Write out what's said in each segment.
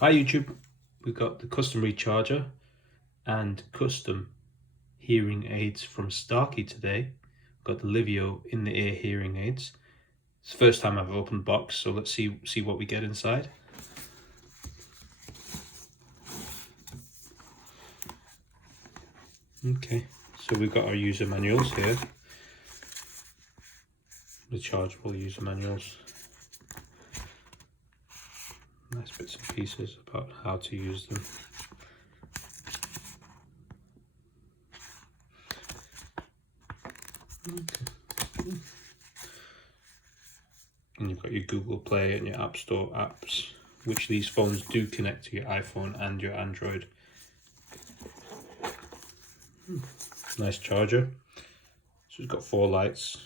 Hi YouTube, we've got the custom recharger and custom hearing aids from Starkey today. We've got the Livio in-the-ear hearing aids. It's the first time I've opened the box, so let's see what we get inside. Okay, so we've got our user manuals here. Rechargeable user manuals. Nice bits and pieces about how to use them. Okay. And you've got your Google Play and your App Store apps, which these phones do connect to your iPhone and your Android. Nice charger. So it's got 4 lights.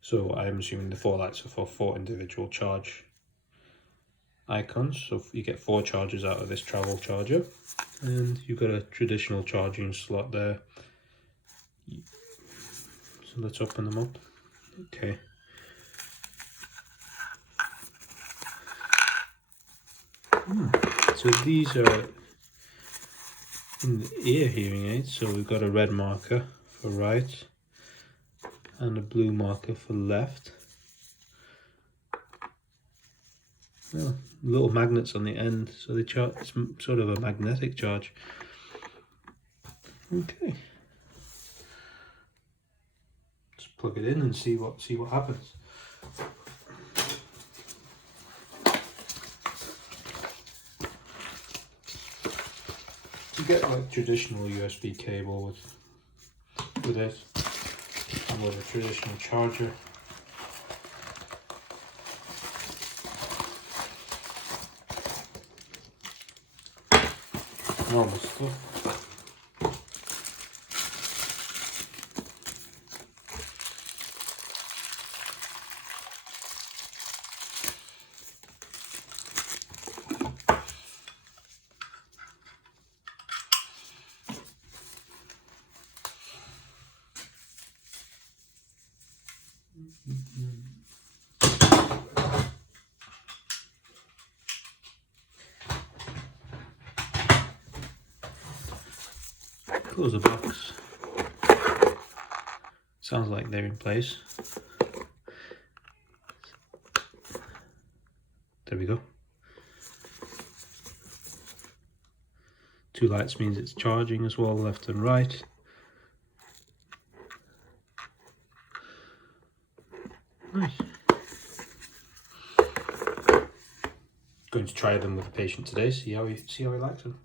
So I'm assuming the 4 lights are for 4 individual charge icons. So you get 4 chargers out of this travel charger. And you've got a traditional charging slot there. So let's open them up. Okay. So these are in the ear hearing aids. So we've got a red marker for right and a blue marker for left. Oh, little magnets on the end, so they charge. It's sort of a magnetic charge. Okay, just plug it in and see what happens. You get like traditional USB cable with this, and with a traditional charger. Normal stuff. Close the box. Sounds like they're in place. There we go. 2 lights means it's charging as well, left and right. Nice. Going to try them with the patient today, see how he likes them.